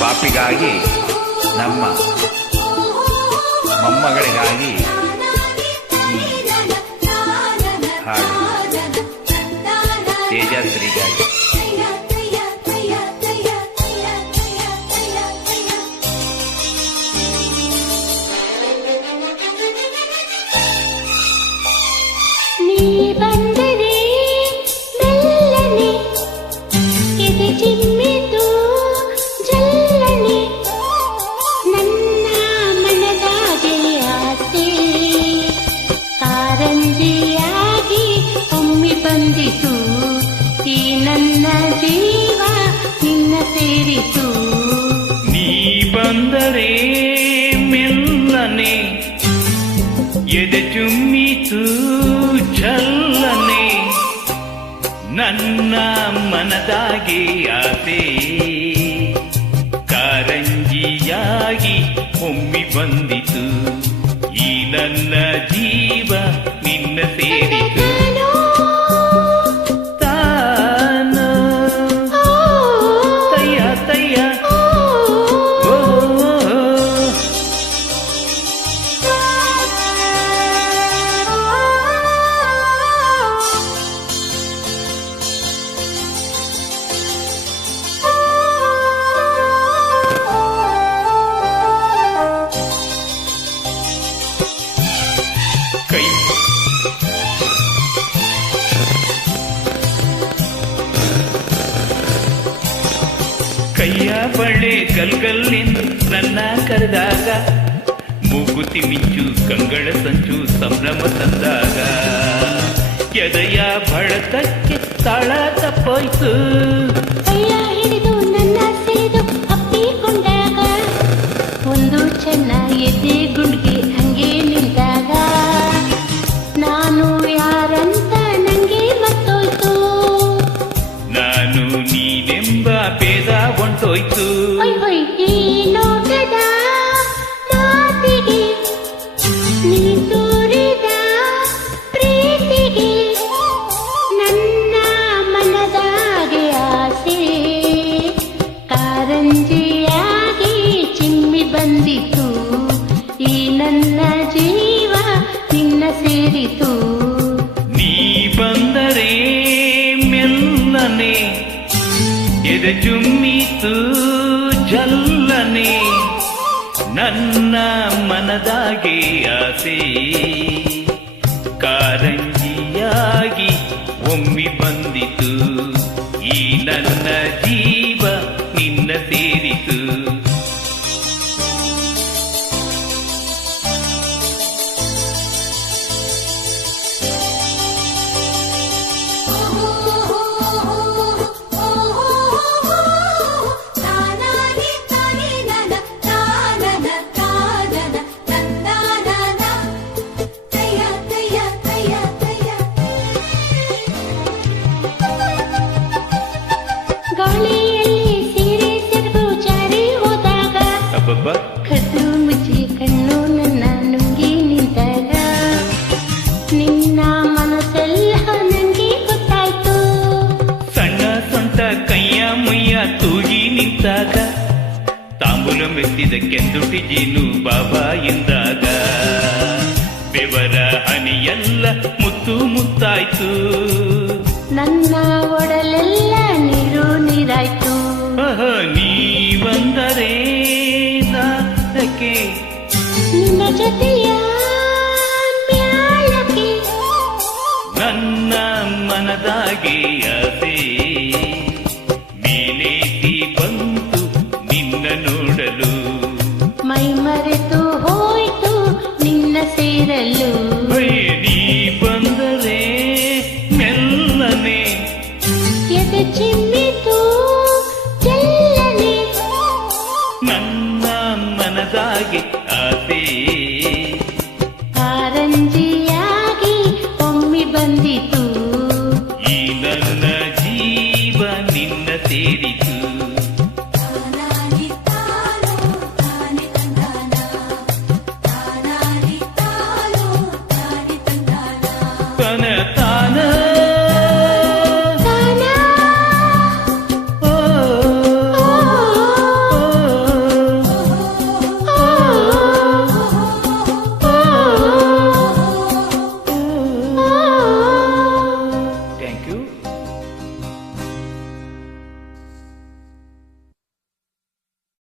ಪಾಪಿಗಾಗಿ, ನಮ್ಮ ಮೊಮ್ಮಗಳಿಗಾಗಿ ಈ ಹಾಡು, ತೇಜಶ್ರೀಗಾಗಿ. ನೀ ಬಂದರೆ ಮೆಲ್ಲನೆ ಎದೆ ಚಿಮ್ಮಿತು ಜಲ್ಲನೆ, ನನ್ನ ಮನದಾಗೆ ಆಸೆ ಕಾರಂಜಿಯಾಗಿ ಒಮ್ಮೆ ಬಂದಿತು, ಈ ನನ್ನ ಜೀವ ನಿನ್ನ ಸೇರಿತು. ನೀ ಬಂದರೆ ಮೆಲ್ಲನೆ ಎದೆ ಚುಮ್ಮಿತು ಚಲ್ಲನೆ, ನನ್ನ ಮನದಾಗೆ ಆಸೆ ಕಾರಂಜಿಯಾಗಿ ಒಮ್ಮಿ ಬಂದಿತು, ಈ ನನ್ನ ಜೀವ ನಿನ್ನ ಸೇರಿತು. ತಾನು ತಯ್ಯ ತಯ್ಯ ಕೈಯ ಬಳೆ ಗಲ್ಗಲ್ಲಿಂದು ನನ್ನ ಕರೆದಾಗ, ಮೂಗುತಿ ಮಿಂಚು ಕಂಗಳ ಸಂಚು ಸಂಭ್ರಮ ತಂದಾಗ, ಎದೆಯ ಬಡತಕ್ಕೆ ತಾಳ ತಪ್ಪೋಯ್ತು. ಕೈಯ ಹಿಡಿದು ನನ್ನ ಸೆಳೆದು ಅಪ್ಪಿಕೊಂಡಾಗ, ಒಂದು ಚೆನ್ನ ಎದೆ ಗುಂಡಿಗೆ ಹಂಗೆ ನಿಂತಾಗ, ನಾನು ಯಾರಂತ ನಂಗೆ ಮತ್ತೋಯ್ತು. ನಾನು ನೀನೆಂಬ ಭೇದ ಹೊಂಟೋಯ್ತು. ಈ ನೋಟದ ಮಾತಿಗೆ ನೀ ತೋರಿದ ಪ್ರೀತಿಗೆ, ನನ್ನ ಮನದಾಗೆ ಆಸೆ ಕಾರಂಜಿಯಾಗಿ ಚಿಮ್ಮಿ ಬಂದಿತು, ಈ ನನ್ನ ಜೀವ ನಿನ್ನ ಸೇರಿತು. ನೀ ಬಂದರೆ ಮೆಲ್ಲನೆ ಎದೆ ಚುಮ್ಮಿತು ಜಲ್ಲನೆ, ನನ್ನ ಮನದಾಗೆ ಆಸೆ ಕಾರಂಜಿಯಾಗಿ ಒಮ್ಮಿ ಬಂದಿತು, ಈ ನನ್ನ ಜೀವ ನಿನ್ನ ಸೇರಿತು. ಗಾಳಿಯಲ್ಲಿ ಸೀರೆ ಸೆರಗು ಜಾರಿ ಹೋದಾಗ, ಕದ್ದು ಮುಚ್ಚಿ ಕಣ್ಣು ನನ್ನ ನುಂಗಿ ನಿಂತಾಗ, ನಿನ್ನ ಮನಸ್ಸೆಲ್ಲ ನಂಗೆ ಗೊತ್ತಾಯ್ತು. ಸಣ್ಣ ಸೊಂಟ ಕೈಯ ಮುಯ್ಯ ತೂಗಿ ನಿಂತಾಗ, ತಾಂಬೂಲ ಮೆತ್ತಿದ ಕೆಂದುಟಿ ಜೀನು ಬಾಬಾ ಎಂದಾಗ, ಬೆವರ ಹನಿಯೆಲ್ಲ ಮುತ್ತು ಮುತ್ತಾಯ್ತು. ನನ್ನ ಒಡಲೆಲ್ಲ ನೀರು ನೀರಾಯ್ತು. ನೀ ಬಂದರೆ ನಾಟಕ್ಕೆ ನಿನ್ನ ಜೊತೆಯ ಮ್ಯಾಲಕ್ಕೆ, ನನ್ನ ಮನದಾಗೆ ಆಸೆ ಮೇಲೇತಿ ಬಂತು ನಿನ್ನ ನೋಡಲು, ಮೈ ಮರೆತು ಹೋಯ್ತು ನಿನ್ನ ಸೇರಲು. ನೀ ಬಂದರೆ ಮೆಲ್ಲನೆ ಎದೆ ಚಿಮ್ಮಿತು ಜಲ್ಲನೆ, ನನ್ನ ಮನದಾಗೆ